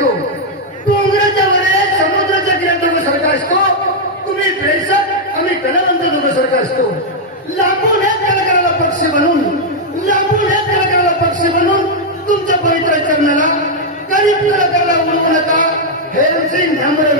असतो तुम्ही बेसक आम्ही कलावंत तो सरकार असतो लांबून हे कलाकाराला पक्ष बनून लांबून हे कलाकाराला पक्ष बनून तुमच्या पवित्र चरणाला कधी कलाकाराला उलव नका हे न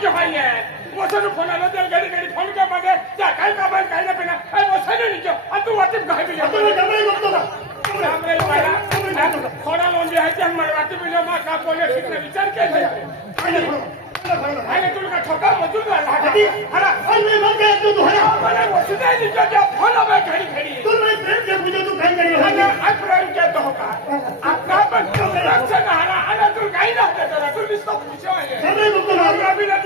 কি হয় নে মশানো ফোনালো তে গাড়ি গাড়ি ফোন কে মাগে যা কাই কাবে কাই না পিনা আই মশানো নিচো আ তু ওয়াটিপ গাইবি আ তু গামাই গতো না আমরাই পায়রা খড়া লন্ডি হাইতে আমার রাতে বিলে মা কা বলে ঠিক না বিচার কে আই আই না তুলকা ঠকা মজুর না লাগাতি আরে ফোন নে মাগে তু ধরে আরে মশুদে নিচো যা ফোন আবে গাড়ি গাড়ি তু মে প্রেম কে বুঝে তু কাই গাড়ি হই না আই প্রেম কে তোহকা আ কা বন্ধ রাখছ না আরে তুই গাই না তুই বিস্তক বুঝে আই আমরাই গতো না আমরা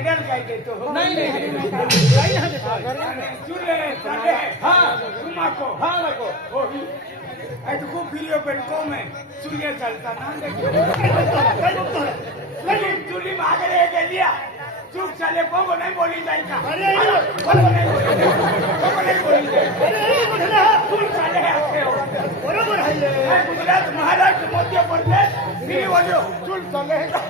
निडल जाइए तो हो नहीं नहीं नहीं हां चुले चले हां सुमा को हां लगो ओ एट को फिरियो पेन को में सूर्य चलता ना देखो लेकिन चुली भाग रहे के लिया चुप चले को को नहीं बोली जाएगा अरे को नहीं बोली को को नहीं बोली अरे बुढ़ा चुप चले आके हो बराबर है ये गुजरात महाराष्ट्र मध्य प्रदेश भी बोलियो चुप चले है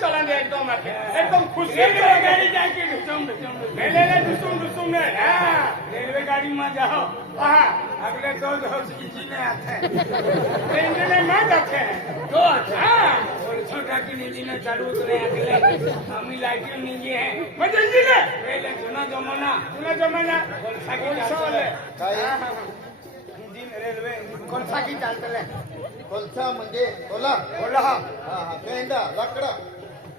चलेंगे एकदम एकदम खुशी रेलवे गाड़ी जाके ले ले दुसुम दुसुम में रेलवे गाड़ी में जाओ अगले दो दो इंजीनियर आते हैं इंजीनियर मैं जाते हैं दो और छोटा की इंजीनियर चालू उतरे अगले हम ही लाइटर निजी है मजे इंजीनियर पहले सुना जमाना सुना जमाना कौन सा वाले इंजीनियर रेलवे कौन सा की चालते हैं कोलसा मंजे कोला कोला हाँ हाँ कहीं लकड़ा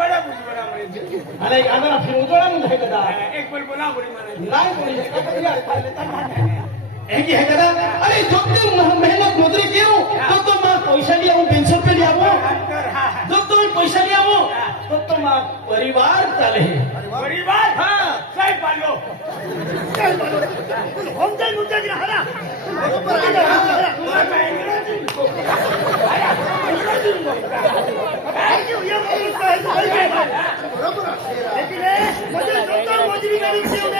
ଏହି ହେଇଗଲା ଆରେ ଯଦି ମେହନତ ମଜୁରୀ ଦିଅ ତ ମା ପଇସା ଦିଅ ଜିନିଷ करो जब तुम पैसा लिया वो तो तुम परिवार चले परिवार हाँ सही पालो सही पालो हम जाएं हम जाएं ना हरा हम पर आ जाएं हरा तुम्हारे पैर के नहीं आया इसका दिल नहीं था आया क्यों ये मुझे पैसा नहीं देगा लेकिन है मुझे जब तक मजबूरी करी क्यों दे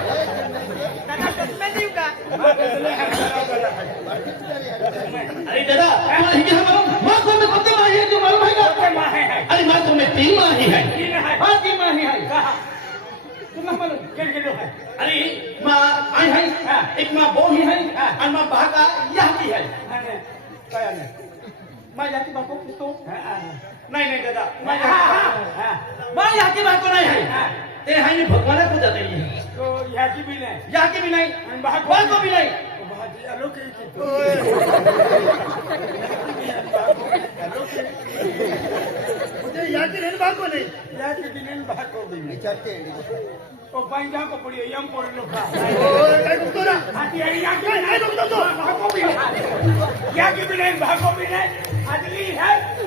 અરે દાદા આમાં હી કે હમ માં તો મે કતે માહી હે જો માલમ હે કતે માહે હે અરે માં તો મે તીન માહી હે હા તીન માહી હે કુલ્લા માલ કે કે જો હે અરે માં આ હે એક માં બોહી હે અન માં બાકા યાતી હે કયા ને માં યાતી બાકો કુતો હા નહીં નહીં દાદા માં હા હા માં યાતી બાકો નહીં હે ते हाई ने भगवान को जाते नहीं तो यहाँ की भी नहीं यहाँ की भी नहीं भगवान को भी नहीं मुझे यहाँ की, yeah, की नहीं भागो नहीं यहाँ की भी नहीं भागो भी नहीं चलते हैं ओ भाई जहाँ को पड़ी है यम पोर लोग का ओ तो ना आती यहाँ की नहीं तो तो भागो भी नहीं यहाँ की भी नहीं भागो भी नहीं आदमी है